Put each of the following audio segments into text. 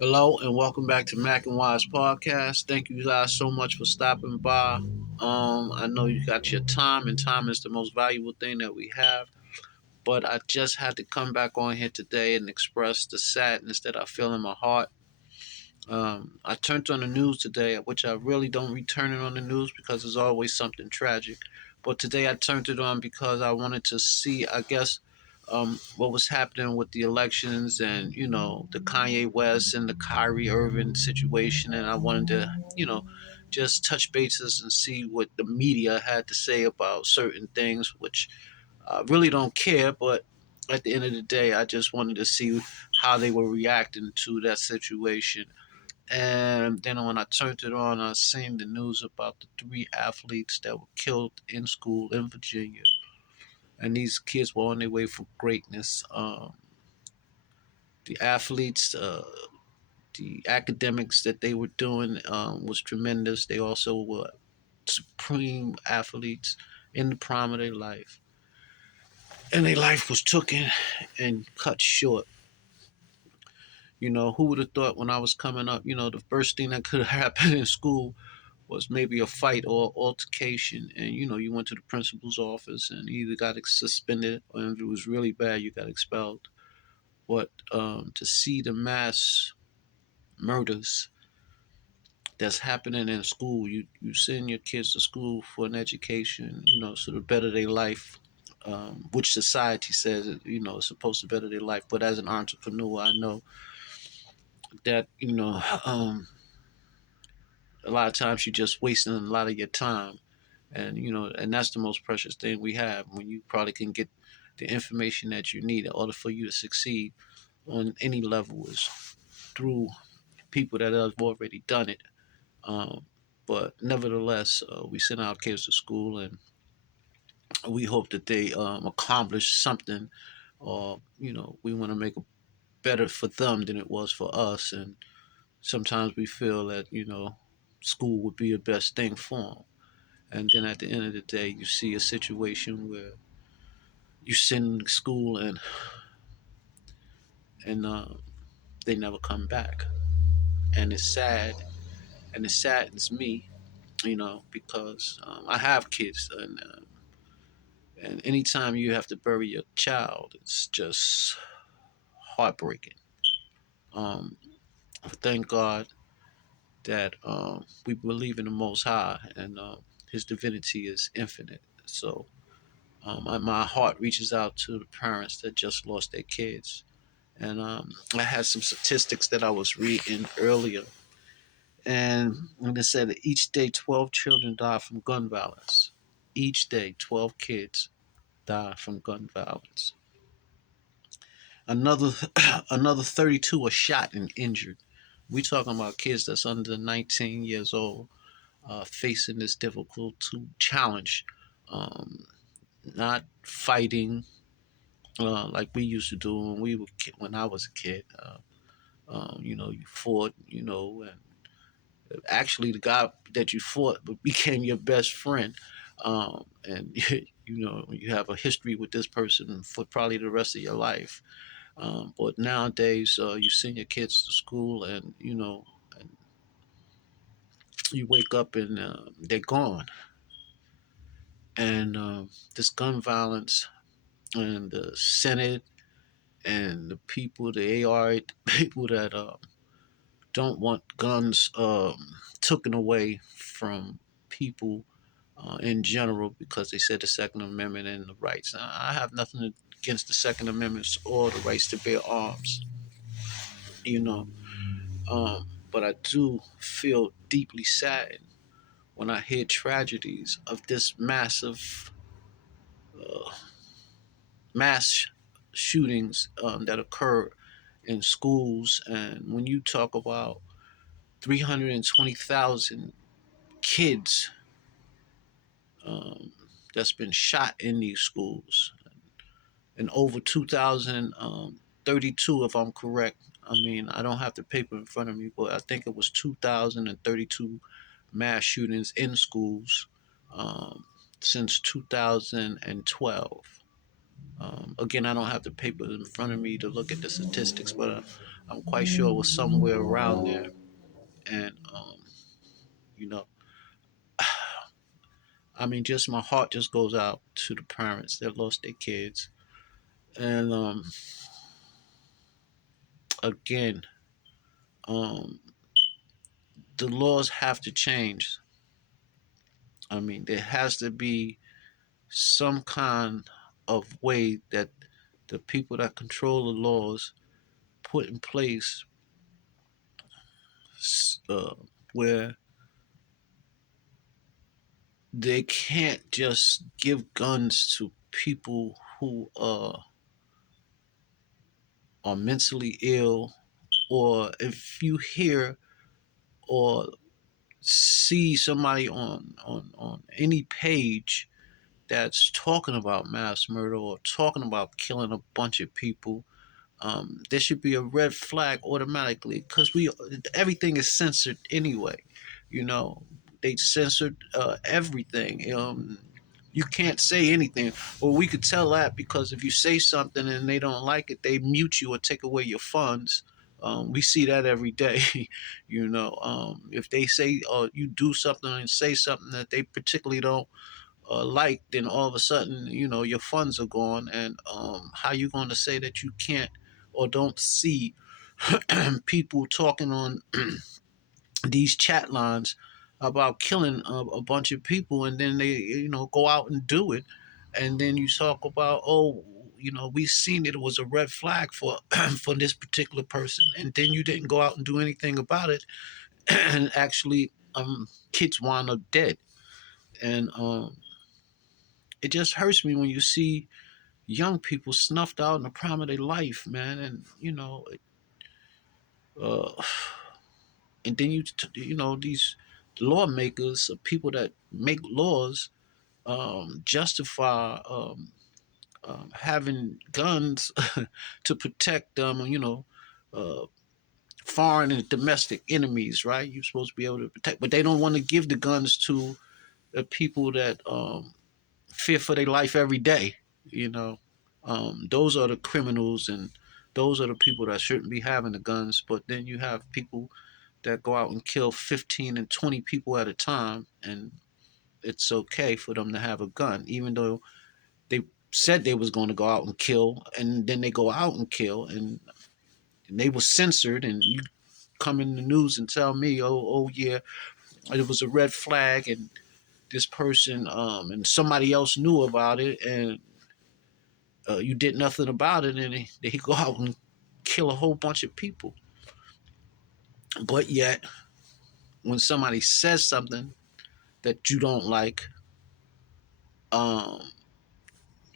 Hello and welcome back to Mac and Wise podcast. Thank you guys so much for stopping by. I know you got your time, and time is the most valuable thing that we have. But I just had to come back on here today and express the sadness that I feel in my heart. I turned on the news today, which I really don't return it on the news because there's always something tragic. But today I turned it on because I wanted to see, I guess, what was happening with the elections and, the Kanye West and the Kyrie Irving situation. And I wanted to, just touch bases and see what the media had to say about certain things, which I really don't care. But at the end of the day, I just wanted to see how they were reacting to that situation. And then when I turned it on, I seen the news about the three athletes that were killed in school in Virginia. And these kids were on their way for greatness. The athletes, the academics that they were doing was tremendous. They also were supreme athletes in the prime of their life. And their life was taken and cut short. Who would have thought when I was coming up, the first thing that could have happened in school was maybe a fight or altercation, and you went to the principal's office and you either got suspended, or if it was really bad, you got expelled. But to see the mass murders that's happening in school, you send your kids to school for an education, so to better their life, which society says is supposed to better their life. But as an entrepreneur, I know that a lot of times you're just wasting a lot of your time, and that's the most precious thing we have, when you probably can get the information that you need in order for you to succeed on any level is through people that have already done it. um, but nevertheless, we send our kids to school, and we hope that they accomplish something, or we want to make it better for them than it was for us. And sometimes we feel that school would be the best thing for them. And then at the end of the day, you see a situation where you send them to school, and they never come back, and it's sad, and it saddens me, because I have kids, and anytime you have to bury your child, it's just heartbreaking. Um, thank God that we believe in the Most High, and His divinity is infinite. So my heart reaches out to the parents that just lost their kids. And I had some statistics that I was reading earlier, and it said that each day 12 children die from gun violence. Each day 12 kids die from gun violence. Another another 32 are shot and injured. We talking about kids that's under 19 years old, facing this difficult to challenge, um, not fighting like we used to do when when I was a kid. You fought, and actually the guy that you fought became your best friend, and you have a history with this person for probably the rest of your life. But nowadays, you send your kids to school, and and you wake up and they're gone. And this gun violence, and the Senate, and the people, the AR people that don't want guns taken away from people in general, because they said the Second Amendment and the rights. Now, I have nothing against the Second Amendment or the rights to bear arms, you know, but I do feel deeply saddened when I hear tragedies of this uh, mass shootings that occur in schools. And when you talk about 320,000 kids um, that's been shot in these schools, and over 2,032, if I'm correct. I mean, I don't have the paper in front of me, but I think it was 2,032 mass shootings in schools um, since 2012. Again, I don't have the paper in front of me to look at the statistics, but I'm quite sure it was somewhere around there. And you know, I mean, just my heart just goes out to the parents that lost their kids. And again, um, the laws have to change. I mean, there has to be some kind of way that the people that control the laws put in place, uh, where they can't just give guns to people who are mentally ill, or if you hear or see somebody on any page that's talking about mass murder or talking about killing a bunch of people, there should be a red flag automatically, because we everything is censored anyway. You know, they censored everything. You can't say anything, or we could tell that because if you say something and they don't like it, they mute you or take away your funds. We see that every day. You know, if they say you do something and say something that they particularly don't like, then all of a sudden, your funds are gone. And how you going to say that you can't or don't see people talking on these chat lines about killing a bunch of people, and then they go out and do it, and then you talk about, oh, we seen it was a red flag for for this particular person, and then you didn't go out and do anything about it, and actually kids wind up dead. And it just hurts me when you see young people snuffed out in the prime of their life, man. And uh, and then these lawmakers, people that make laws, justify having guns to protect them. Uh, foreign and domestic enemies, right? You're supposed to be able to protect, but they don't want to give the guns to the people that fear for their life every day. You know, those are the criminals, and those are the people that shouldn't be having the guns. But then you have people that go out and kill 15 and 20 people at a time, and it's okay for them to have a gun, even though they said they was going to go out and kill, and then they go out and kill, and they were censored. And you come in the news and tell me, oh yeah, it was a red flag, and this person and somebody else knew about it, and you did nothing about it, and they go out and kill a whole bunch of people. But yet, when somebody says something that you don't like, um,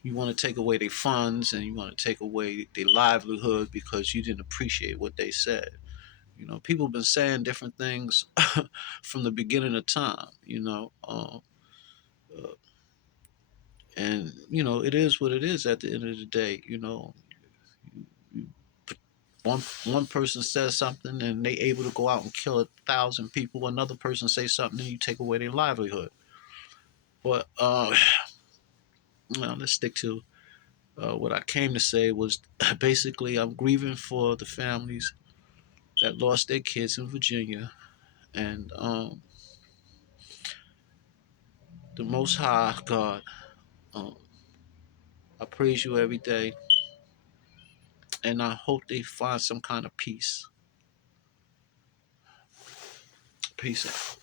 you want to take away their funds and you want to take away their livelihood because you didn't appreciate what they said. People have been saying different things from the beginning of time. And it is what it is. At the end of the day, you, one person says something and they able to go out and kill 1,000 people. Another person say something and you take away their livelihood. But well, let's stick to what I came to say was basically I'm grieving for the families that lost their kids in Virginia, and the Most High God, um, I praise you every day, and I hope they find some kind of peace. Peace out.